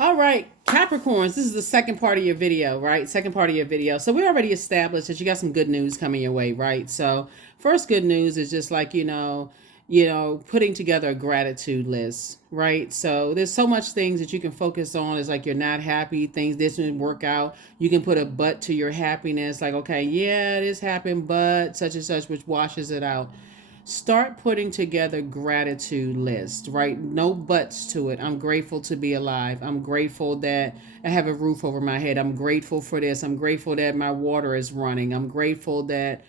All right, Capricorns, this is the second part of your video, right? Second part of your video. So we already established that you got some good news coming your way, right? So first good news is just like, putting together a gratitude list, right? So there's so much things that you can focus on. It's like you're not happy, things didn't work out. You can put a but to your happiness, like, okay, yeah, this happened, but such and such, which washes it out. Start putting together gratitude list, right? No buts to it. I'm grateful to be alive. I'm grateful that I have a roof over my head. I'm grateful for this. I'm grateful that my water is running. I'm grateful that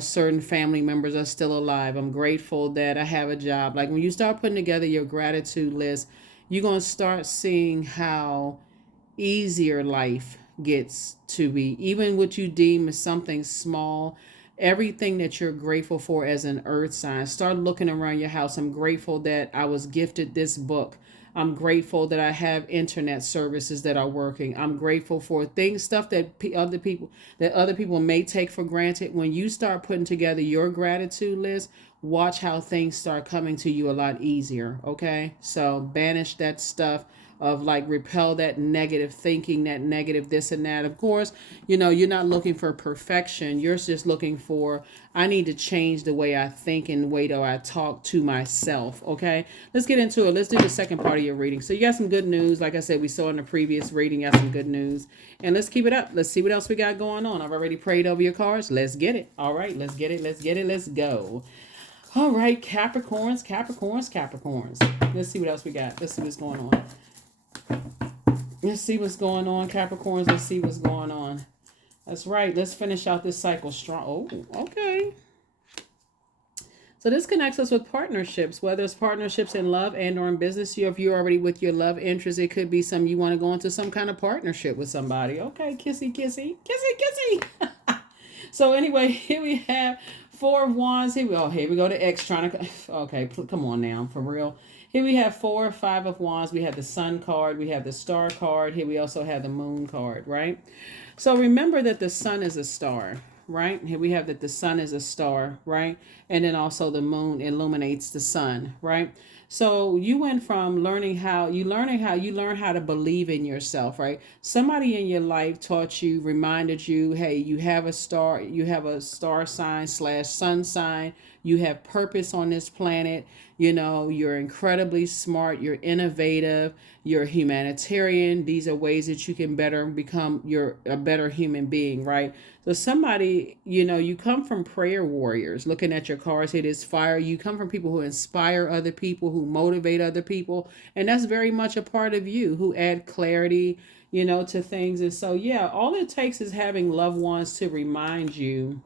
certain family members are still alive. I'm grateful that I have a job. Like when you start putting together your gratitude list, you're going to start seeing how easier life gets to be. Even what you deem as something small, everything that you're grateful for as an earth sign, start looking around your house. I'm grateful that I was gifted this book. I'm grateful that I have internet services that are working. I'm grateful for things, stuff that other people may take for granted. When you start putting together your gratitude list, watch how things start coming to you a lot easier. Okay, so banish that stuff of like repel that negative thinking, that negative this and that. Of course, you're not looking for perfection. You're just looking for, I need to change the way I think and the way that I talk to myself. Okay, let's get into it. Let's do the second part of your reading. So you got some good news. Like I said, we saw in the previous reading, you got some good news. And let's keep it up. Let's see what else we got going on. I've already prayed over your cards. Let's get it. All right, let's get it. Let's get it. Let's go. All right, Capricorns, Capricorns, Capricorns. Let's see what else we got. Let's see what's going on. Let's see what's going on, Capricorns. Let's see what's going on. That's right. Let's finish out this cycle strong. Oh, okay. So this connects us with partnerships, whether it's partnerships in love and or in business. If you're already with your love interest, it could be some you want to go into some kind of partnership with somebody. Okay, kissy, kissy, kissy, kissy. So anyway, here we have Four of Wands. Here we go to X trying to. Okay, come on now, for real. Here we have Five of Wands. We have the Sun card. We have the Star card. Here we also have the Moon card, right? So remember that the Sun is a star, right? Here we have that the Sun is a star, right? And then also the Moon illuminates the Sun, right? So you went from learn how to believe in yourself, right? Somebody in your life taught you, reminded you, hey, you have a star sign / sun sign. You have purpose on this planet. You're incredibly smart. You're innovative. You're humanitarian. These are ways that you can better become a better human being, right? So somebody, you come from prayer warriors. Looking at your cards, it is fire. You come from people who inspire other people, who motivate other people. And that's very much a part of you, who add clarity, to things. And so, yeah, all it takes is having loved ones to remind you,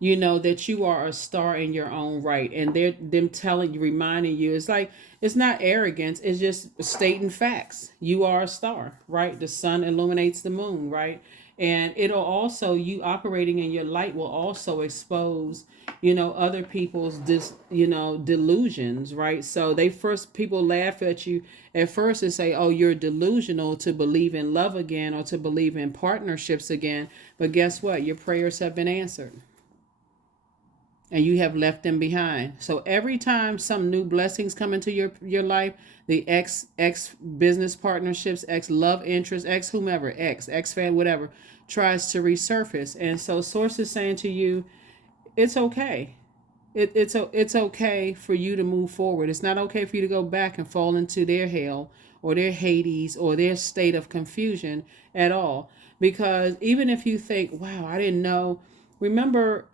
that you are a star in your own right. And they're them telling you, reminding you, it's like, it's not arrogance, it's just stating facts. You are a star, right? The sun illuminates the moon, right? And it'll also, you operating in your light will also expose, other people's delusions, right? So people laugh at you at first and say, oh, you're delusional to believe in love again or to believe in partnerships again. But guess what? Your prayers have been answered and you have left them behind. So every time some new blessings come into your life, the ex business partnerships, ex love interest, ex whomever, ex fan, whatever, tries to resurface. And so source is saying to you, it's okay. It's okay for you to move forward. It's not okay for you to go back and fall into their hell or their Hades or their state of confusion at all. Because even if you think, wow, I didn't know, remember,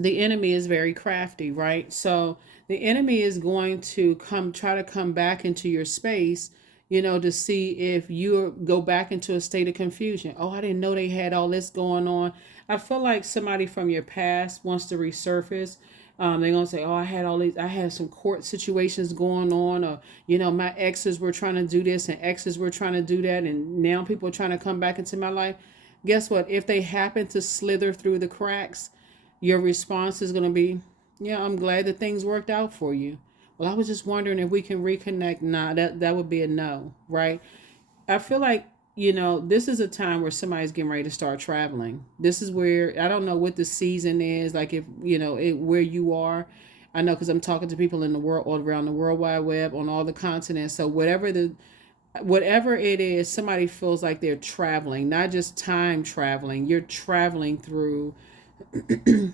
the enemy is very crafty, right? So the enemy is going to try to come back into your space, to see if you go back into a state of confusion. Oh, I didn't know they had all this going on. I feel like somebody from your past wants to resurface. They're gonna say, "Oh, I had some court situations going on, or my exes were trying to do this and exes were trying to do that, and now people are trying to come back into my life." Guess what? If they happen to slither through the cracks, your response is going to be, yeah, I'm glad that things worked out for you. Well, I was just wondering if we can reconnect. Nah, that would be a no, right? I feel like, this is a time where somebody's getting ready to start traveling. This is where, I don't know what the season is, like if, where you are. I know because I'm talking to people in the world, all around the World Wide Web, on all the continents. So whatever it is, somebody feels like they're traveling, not just time traveling. You're traveling through,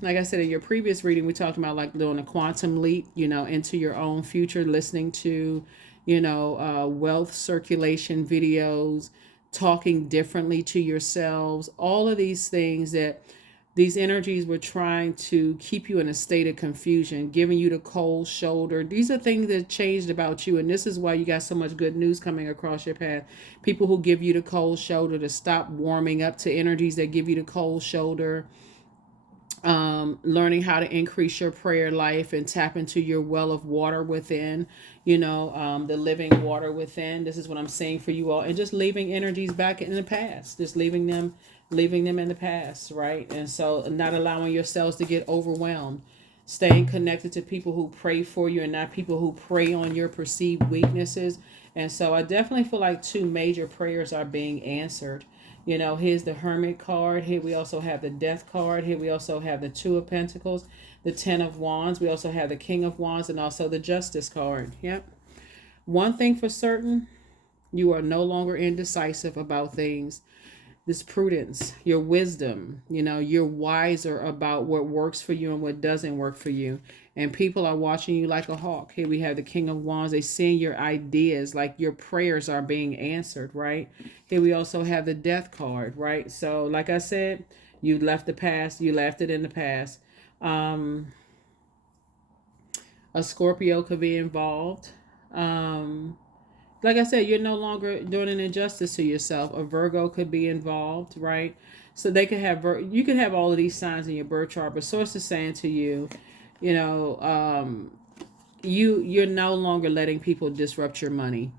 like I said in your previous reading, we talked about like doing a quantum leap, into your own future, listening to, wealth circulation videos, talking differently to yourselves, all of these things that these energies were trying to keep you in a state of confusion, giving you the cold shoulder. These are things that changed about you. And this is why you got so much good news coming across your path. People who give you the cold shoulder, to stop warming up to energies that give you the cold shoulder. Learning how to increase your prayer life and tap into your well of water within, the living water within. This is what I'm saying for you all. And just leaving energies back in the past, just leaving them in the past, right? And so not allowing yourselves to get overwhelmed, staying connected to people who pray for you and not people who prey on your perceived weaknesses. And so I definitely feel like two major prayers are being answered. Here's the Hermit card. Here we also have the Death card. Here we also have the Two of Pentacles, the Ten of Wands. We also have the King of Wands and also the Justice card. Yep. One thing for certain, you are no longer indecisive about things. This prudence, your wisdom, you're wiser about what works for you and what doesn't work for you. And people are watching you like a hawk. Here we have the King of Wands. They seeing your ideas, like your prayers are being answered, right? Here we also have the Death card, right? So like I said, you left the past, you left it in the past. A Scorpio could be involved. Like I said, you're no longer doing an injustice to yourself. A Virgo could be involved, right? So they could have, you could have all of these signs in your birth chart, but source is saying to you, you're no longer letting people disrupt your money.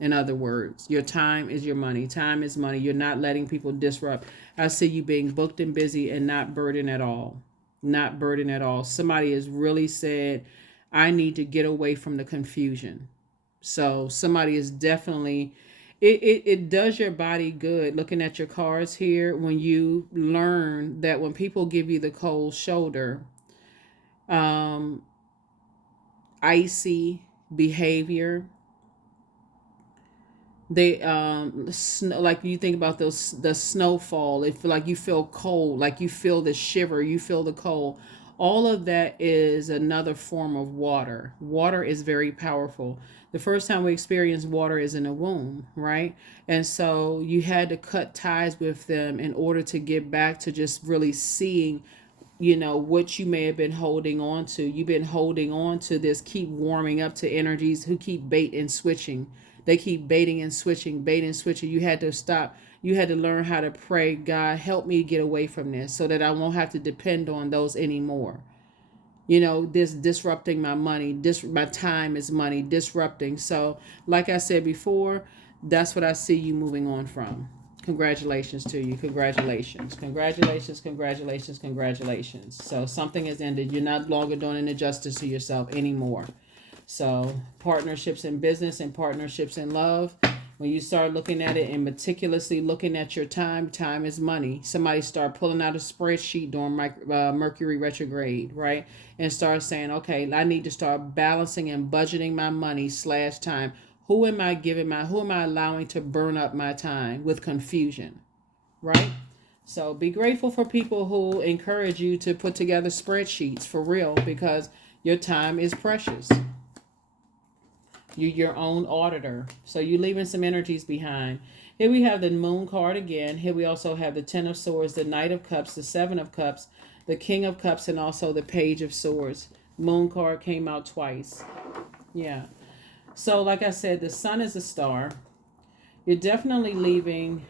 In other words, your time is your money. Time is money. You're not letting people disrupt. I see you being booked and busy and not burdened at all. Not burdened at all. Somebody has really said, I need to get away from the confusion. So somebody is definitely, it does your body good looking at your cards here when you learn that when people give you the cold shoulder, icy behavior, they like you think about the snowfall, it feel like you feel cold, like you feel the shiver, you feel the cold. All of that is another form of water. Water is very powerful. The first time we experience water is in a womb, right? And so you had to cut ties with them in order to get back to just really seeing, what you may have been holding on to. You've been holding on to this, keep warming up to energies who keep bait and switching. They keep baiting and switching, bait and switching. You had to stop. You had to learn how to pray, God, help me get away from this so that I won't have to depend on those anymore. This disrupting my money, my time is money, disrupting. So like I said before, that's what I see you moving on from. Congratulations to you. Congratulations. Congratulations, congratulations, congratulations. So something has ended. You're not longer doing an injustice to yourself anymore. So partnerships in business and partnerships in love, when you start looking at it and meticulously looking at your time is money. Somebody start pulling out a spreadsheet during Mercury retrograde, right? And start saying, okay, I need to start balancing and budgeting my money / time. Who am I allowing to burn up my time with confusion, right? So be grateful for people who encourage you to put together spreadsheets for real, because your time is precious. You're your own auditor. So you're leaving some energies behind. Here we have the Moon card again. Here we also have the Ten of Swords, the Knight of Cups, the Seven of Cups, the King of Cups, and also the Page of Swords. Moon card came out twice. Yeah. So like I said, the sun is a star. You're definitely leaving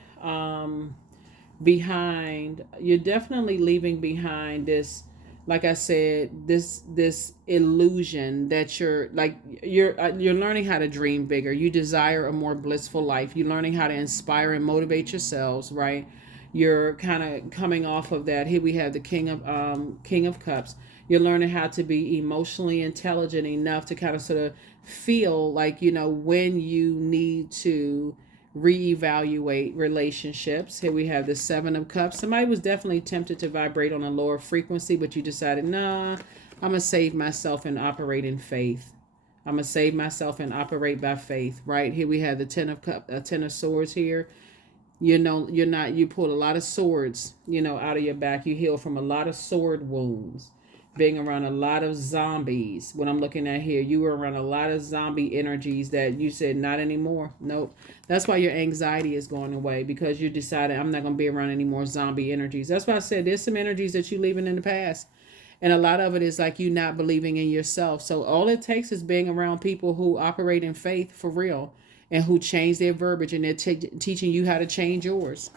behind. You're definitely leaving behind this, like I said, this illusion that you're learning how to dream bigger. You desire a more blissful life. You're learning how to inspire and motivate yourselves, right? You're kind of coming off of that. Here we have the King of Cups. You're learning how to be emotionally intelligent enough to kind of sort of feel like, when you need to reevaluate relationships. Here we have the Seven of Cups. Somebody was definitely tempted to vibrate on a lower frequency, but you decided, nah, I'm going to save myself and operate in faith. I'm going to save myself and operate by faith, right? Here we have the Ten of Swords here. You know, you pulled a lot of swords, out of your back. You heal from a lot of sword wounds, being around a lot of zombies. What I'm looking at here, you were around a lot of zombie energies that you said, not anymore. Nope. That's why your anxiety is going away, because you decided, I'm not going to be around any more zombie energies. That's why I said there's some energies that you leaving in the past. And a lot of it is like you not believing in yourself. So all it takes is being around people who operate in faith for real, and who change their verbiage, and they're teaching you how to change yours.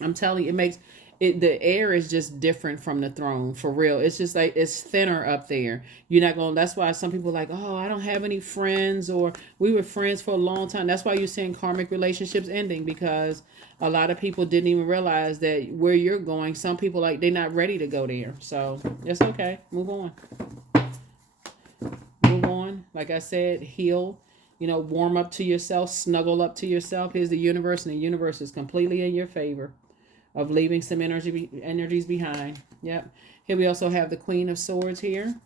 I'm telling you, it makes it, the air is just different from the throne for real. It's just like it's thinner up there. You're not going. That's why some people are like, oh, I don't have any friends, or we were friends for a long time. That's why you're seeing karmic relationships ending, because a lot of people didn't even realize that where you're going, some people, like, they're not ready to go there. So it's okay. Move on. Move on. Like I said, heal. Warm up to yourself, snuggle up to yourself. Here's the universe, and the universe is completely in your favor of leaving some energies behind. Yep. Here we also have the Queen of Swords here.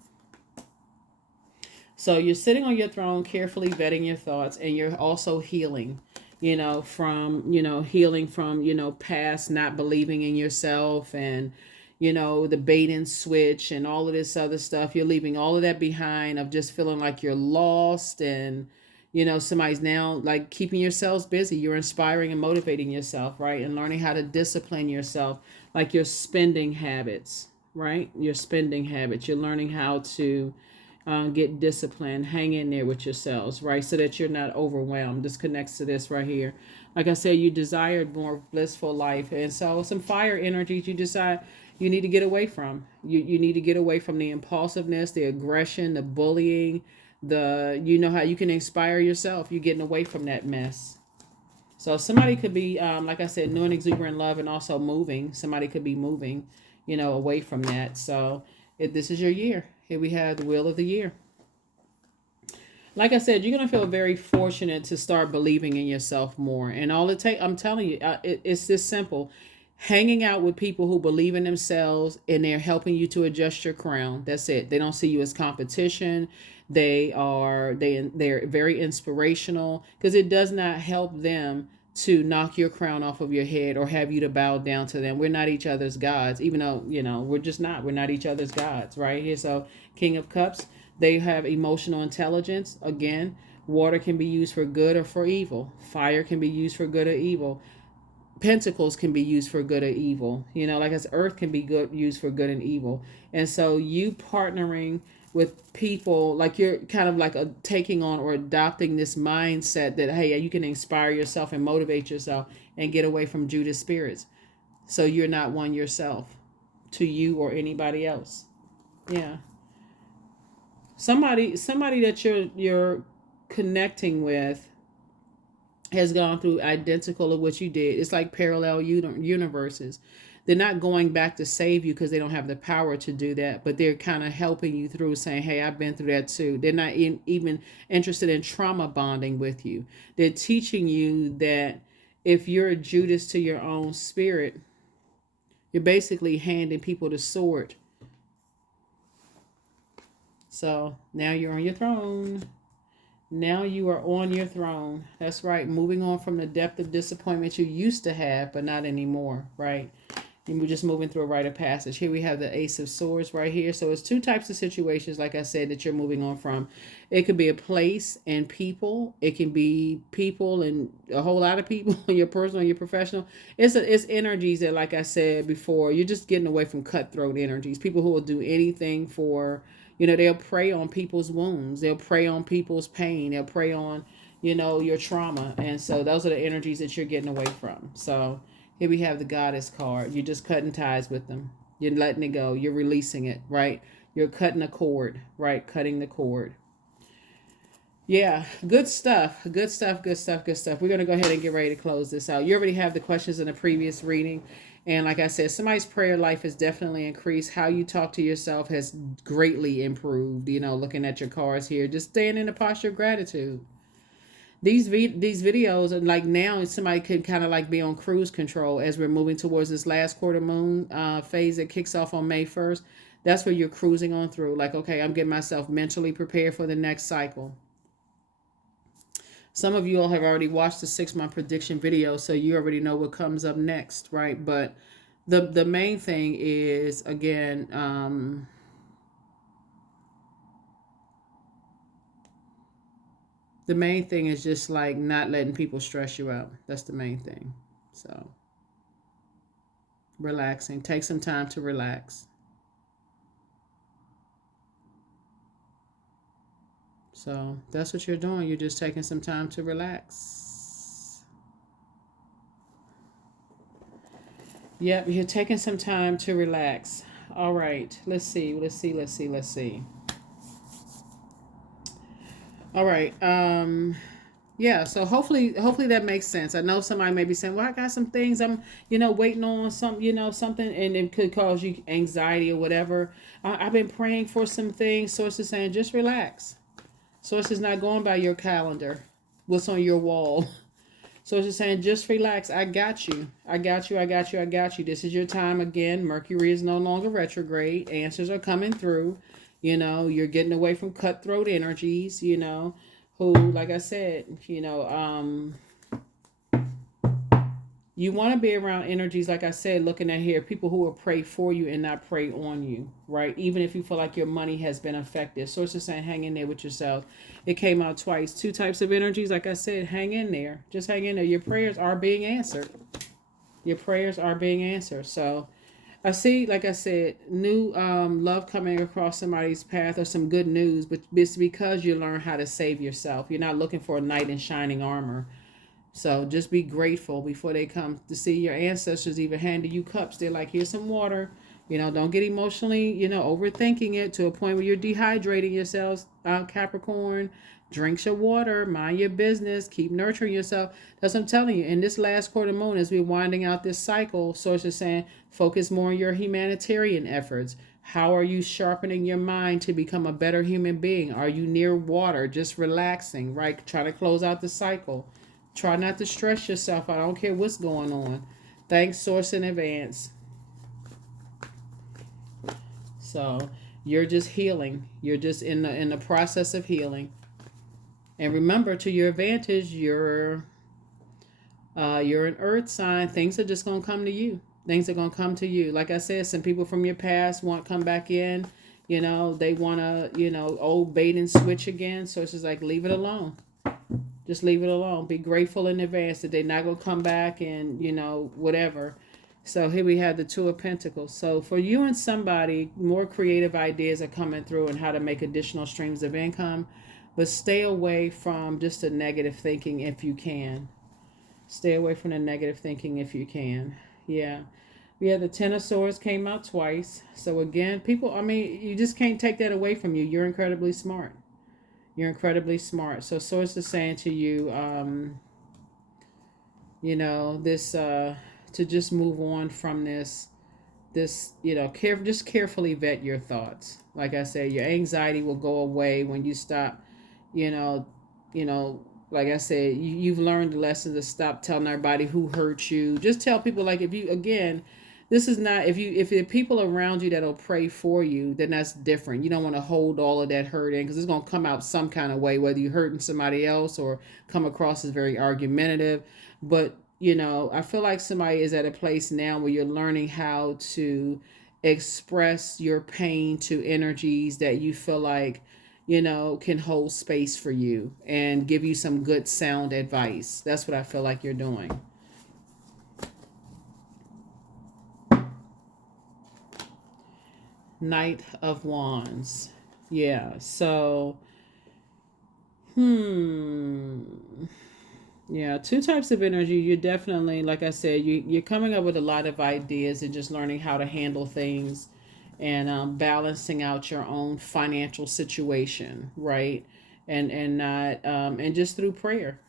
So you're sitting on your throne, carefully vetting your thoughts, and you're also healing, healing from, past not believing in yourself, and, the bait and switch and all of this other stuff. You're leaving all of that behind, of just feeling like you're lost, and somebody's now like keeping yourselves busy. You're inspiring and motivating yourself, right? And learning how to discipline yourself, like your spending habits, right? Your spending habits. You're learning how to get disciplined, hang in there with yourselves, right? So that you're not overwhelmed. This connects to this right here. Like I said, you desired more blissful life. And so some fire energies you decide you need to get away from. You need to get away from the impulsiveness, the aggression, the bullying, how you can inspire yourself. You're getting away from that mess. So somebody could be, like I said, new and exuberant love, and also moving. Somebody could be moving, away from that. So this is your year. Here we have the Wheel of the Year. Like I said, you're going to feel very fortunate to start believing in yourself more. And all it takes, I'm telling you, it's this simple. Hanging out with people who believe in themselves, and they're helping you to adjust your crown. That's it. They don't see you as competition. They're very inspirational, because it does not help them to knock your crown off of your head or have you to bow down to them. We're not each other's gods, even though, we're not each other's gods, right? Here, so King of Cups, they have emotional intelligence. Again, water can be used for good or for evil. Fire can be used for good or evil. Pentacles can be used for good or evil. Like as earth can be used for good and evil. And so you partnering with people, like you're kind of like taking on or adopting this mindset that, hey, you can inspire yourself and motivate yourself and get away from Judas spirits. So you're not one yourself, to you or anybody else. Yeah. Somebody that you're connecting with has gone through identical of what you did. It's like parallel universes. They're not going back to save you because they don't have the power to do that, but they're kind of helping you through, saying, hey, I've been through that too. They're not even interested in trauma bonding with you. They're teaching you that if you're a Judas to your own spirit, you're basically handing people the sword. So now you're on your throne. Now you are on your throne. That's right. Moving on from the depth of disappointment you used to have, but not anymore, right? And we're just moving through a rite of passage. Here we have the Ace of Swords right here. So it's two types of situations, like I said, that you're moving on from. It could be a place and people. It can be people and a whole lot of people, your personal and your professional. It's energies that, like I said before, you're just getting away from cutthroat energies. People who will do anything for, they'll prey on people's wounds. They'll prey on people's pain. They'll prey on, your trauma. And so those are the energies that you're getting away from. So here we have the Goddess card. You're just cutting ties with them. You're letting it go. You're releasing it, right? You're cutting a cord, right? Cutting the cord. Yeah, good stuff. Good stuff, good stuff, good stuff. We're going to go ahead and get ready to close this out. You already have the questions in the previous reading. And like I said, somebody's prayer life has definitely increased. How you talk to yourself has greatly improved. Looking at your cards here, just staying in a posture of gratitude. These videos are like, now somebody could kind of like be on cruise control as we're moving towards this last quarter moon phase that kicks off on May 1st. That's where you're cruising on through. Like, okay, I'm getting myself mentally prepared for the next cycle. Some of you all have already watched the 6-month prediction video, so you already know what comes up next, right? But the main thing is, again, the main thing is just like not letting people stress you out. That's the main thing. So relaxing. Take some time to relax. So that's what you're doing. You're just taking some time to relax. Yep, you're taking some time to relax. All right. Let's see. All right. Yeah, so hopefully that makes sense. I know somebody may be saying, "Well, I got some things I'm, waiting on some, something," and it could cause you anxiety or whatever. I've been praying for some things. Source is saying, just relax. Source is not going by your calendar, what's on your wall. Source is saying, just relax. I got you. I got you. I got you. I got you. This is your time again. Mercury is no longer retrograde. Answers are coming through. You're getting away from cutthroat energies, who, like I said, you want to be around energies, like I said, looking at here, people who will pray for you and not pray on you, right? Even if you feel like your money has been affected. Source is saying, hang in there with yourself. It came out twice. 2 types of energies, like I said, hang in there. Just hang in there. Your prayers are being answered. Your prayers are being answered. So I see, like I said, new love coming across somebody's path or some good news, but it's because you learn how to save yourself. You're not looking for a knight in shining armor. So just be grateful before they come to see your ancestors even handed you cups. They're like, here's some water. Don't get emotionally, overthinking it to a point where you're dehydrating yourselves. Capricorn, drink your water, mind your business, keep nurturing yourself. That's what I'm telling you. In this last quarter moon, as we're winding out this cycle, Source is saying, focus more on your humanitarian efforts. How are you sharpening your mind to become a better human being? Are you near water, just relaxing, right? Try to close out the cycle. Try not to stress yourself. I don't care what's going on. Thanks, Source, in advance. So you're just healing. You're just in the process of healing. And remember, to your advantage, you're an earth sign. Things are just gonna come to you. Things are gonna come to you. Like I said, some people from your past want to come back in. They wanna, old bait and switch again. So it's just like, leave it alone. Just leave it alone. Be grateful in advance that they're not going to come back and, whatever. So here we have the 2 of Pentacles. So for you and somebody, more creative ideas are coming through and how to make additional streams of income. But stay away from just the negative thinking if you can. Stay away from the negative thinking if you can. Yeah. We have the 10 of Swords came out twice. So again, people, you just can't take that away from you. You're incredibly smart. You're incredibly smart. So Source is saying to you, this, to just move on from this, just carefully vet your thoughts. Like I said, your anxiety will go away when you stop, you know, like I said, you've learned the lesson to stop telling everybody who hurt you. Just tell people, like, if you, again, this is not, if there are people around you that'll pray for you, then that's different. You don't want to hold all of that hurt in, because it's going to come out some kind of way, whether you're hurting somebody else or come across as very argumentative. But, I feel like somebody is at a place now where you're learning how to express your pain to energies that you feel like, can hold space for you and give you some good sound advice. That's what I feel like you're doing. Knight of Wands. Yeah, so yeah, 2 types of energy. You're definitely, like I said, you're coming up with a lot of ideas and just learning how to handle things and balancing out your own financial situation, right? And not and just through prayer,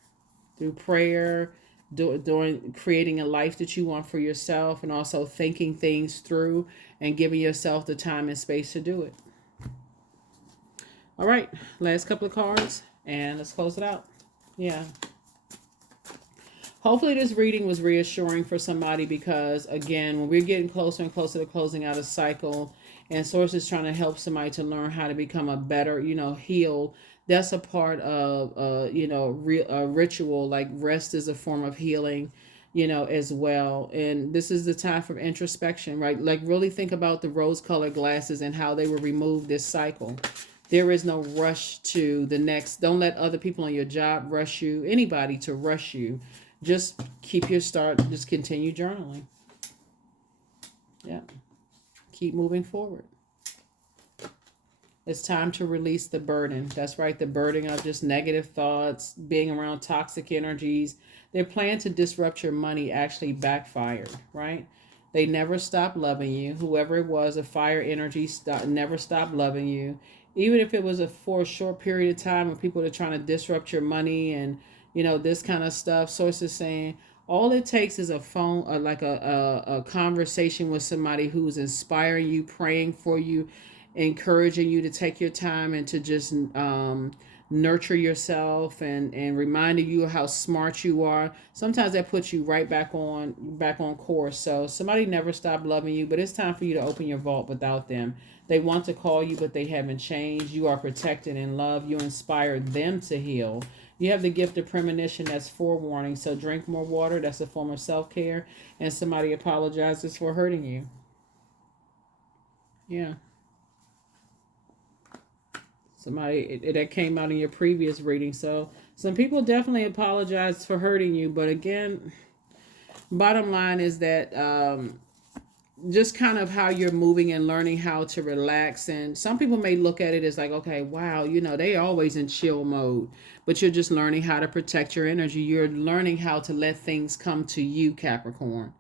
doing creating a life that you want for yourself, and also thinking things through and giving yourself the time and space to do it. All right, last couple of cards and let's close it out. Yeah. Hopefully this reading was reassuring for somebody, because again, when we're getting closer and closer to closing out a cycle And Source is trying to help somebody to learn how to become a better, heal. That's a part of, a ritual. Like rest is a form of healing, as well. And this is the time for introspection, right? Like really think about the rose-colored glasses and how they will remove this cycle. There is no rush to the next. Don't let other people on your job rush you, anybody to rush you. Just keep your start, just continue journaling. Yeah. Keep moving forward. It's time to release the burden. That's right, the burden of just negative thoughts, being around toxic energies. Their plan to disrupt your money actually backfired, right? They never stopped loving you. Whoever it was, a fire energy never stopped loving you. Even if it was for a short period of time when people are trying to disrupt your money and, this kind of stuff. Source is saying all it takes is a phone, like a conversation with somebody who's inspiring you, praying for you, encouraging you to take your time and to just nurture yourself and reminding you how smart you are. Sometimes that puts you right back on course. So somebody never stopped loving you, but it's time for you to open your vault without them. They want to call you, but they haven't changed. You are protected in love. You inspired them to heal. You have the gift of premonition, that's forewarning. So drink more water. That's a form of self-care. And somebody apologizes for hurting you. Yeah. Somebody that came out in your previous reading. So some people definitely apologize for hurting you. But again, bottom line is that just kind of how you're moving and learning how to relax. And some people may look at it as like, okay, wow, they always in chill mode. But you're just learning how to protect your energy. You're learning how to let things come to you, Capricorn.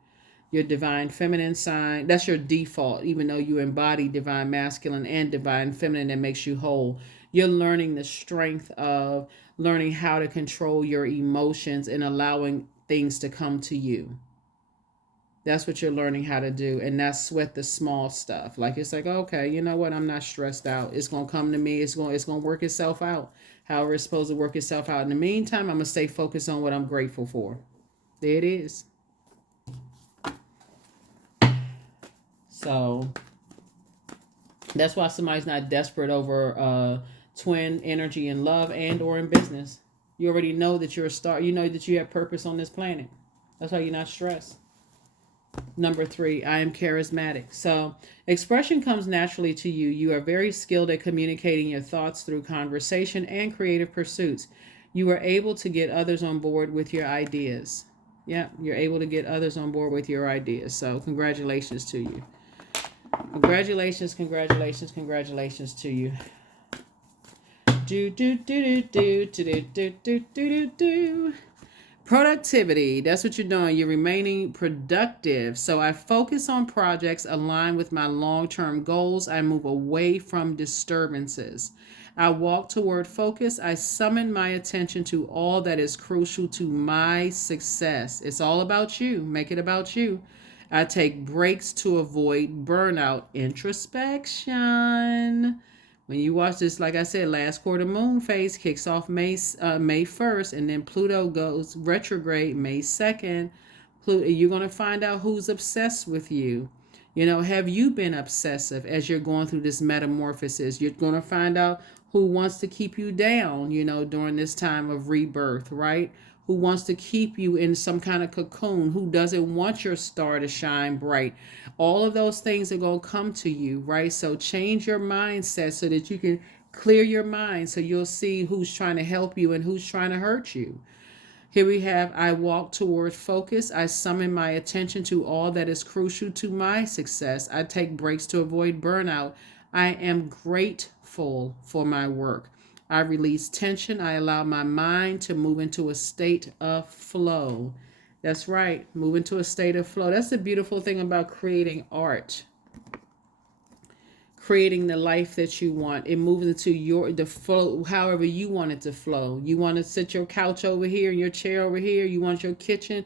Your divine feminine sign, that's your default, even though you embody divine masculine and divine feminine that makes you whole. You're learning the strength of learning how to control your emotions and allowing things to come to you. That's what you're learning how to do, and not sweat the small stuff. Like it's like, okay, you know what? I'm not stressed out. It's gonna come to me. It's gonna work itself out. However, it's supposed to work itself out. In the meantime, I'm gonna stay focused on what I'm grateful for. There it is. So that's why somebody's not desperate over twin energy in love and or in business. You already know that you're a star. You know that you have purpose on this planet. That's why you're not stressed. Number 3, I am charismatic. So expression comes naturally to you. You are very skilled at communicating your thoughts through conversation and creative pursuits. You are able to get others on board with your ideas. Yeah, you're able to get others on board with your ideas. So congratulations to you. Congratulations, congratulations, congratulations to you. Productivity. That's what you're doing. You're remaining productive. So I focus on projects aligned with my long-term goals. I move away from disturbances. I walk toward focus. I summon my attention to all that is crucial to my success. It's all about you. Make it about you. I take breaks to avoid burnout. Introspection. When you watch this, like I said, last quarter moon phase kicks off May 1st, and then Pluto goes retrograde May 2nd. You're going to find out who's obsessed with you. Have you been obsessive as you're going through this metamorphosis? You're going to find out who wants to keep you down, during this time of rebirth, right? Who wants to keep you in some kind of cocoon, who doesn't want your star to shine bright. All of those things are going to come to you, right? So change your mindset so that you can clear your mind, so you'll see who's trying to help you and who's trying to hurt you. Here we have, I walk toward focus. I summon my attention to all that is crucial to my success. I take breaks to avoid burnout. I am grateful for my work. I release tension. I allow my mind to move into a state of flow. That's right. Move into a state of flow. That's the beautiful thing about creating art. Creating the life that you want. It moves into the flow, however you want it to flow. You want to sit your couch over here, your chair over here. You want your kitchen.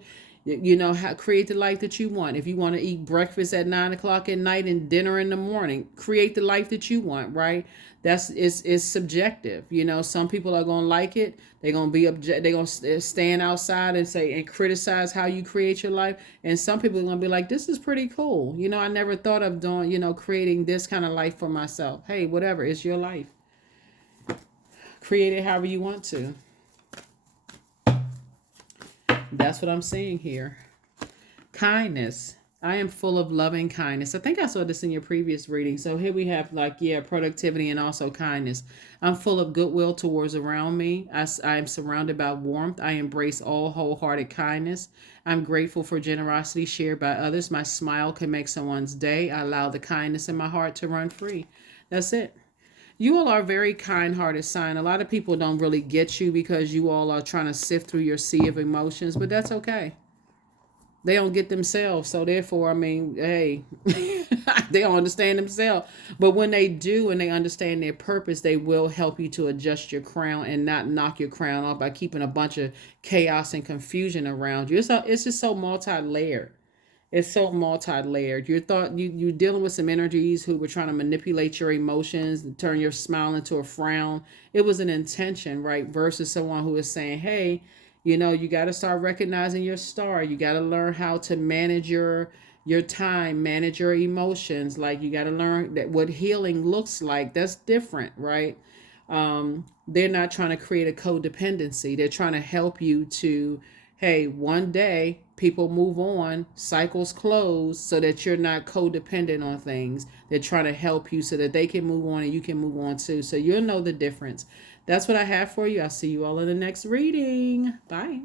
Create the life that you want. If you want to eat breakfast at 9 o'clock at night and dinner in the morning, create the life that you want, right? That's it's subjective. Some people are gonna like it. They're gonna be they're gonna stand outside and say and criticize how you create your life. And some people are gonna be like, this is pretty cool. I never thought of doing, creating this kind of life for myself. Hey, whatever, it's your life. Create it however you want to. That's what I'm seeing here. Kindness. I am full of loving kindness. I think I saw this in your previous reading. So here we have productivity and also kindness. I'm full of goodwill towards around me. I am surrounded by warmth. I embrace all wholehearted kindness. I'm grateful for generosity shared by others. My smile can make someone's day. I allow the kindness in my heart to run free. That's it. You all are a very kind-hearted sign. A lot of people don't really get you because you all are trying to sift through your sea of emotions, but that's okay. They don't get themselves, so therefore, hey, they don't understand themselves. But when they do and they understand their purpose, they will help you to adjust your crown and not knock your crown off by keeping a bunch of chaos and confusion around you. It's just so multi-layered. It's so multi-layered. You're dealing with some energies who were trying to manipulate your emotions and turn your smile into a frown. It was an intention, right? Versus someone who is saying, hey, you got to start recognizing your star. You got to learn how to manage your time, manage your emotions. Like, you got to learn that what healing looks like. That's different, right? They're not trying to create a codependency. They're trying to help you to, hey, one day people move on, cycles close, so that you're not codependent on things. They're trying to help you so that they can move on and you can move on too. So you'll know the difference. That's what I have for you. I'll see you all in the next reading. Bye.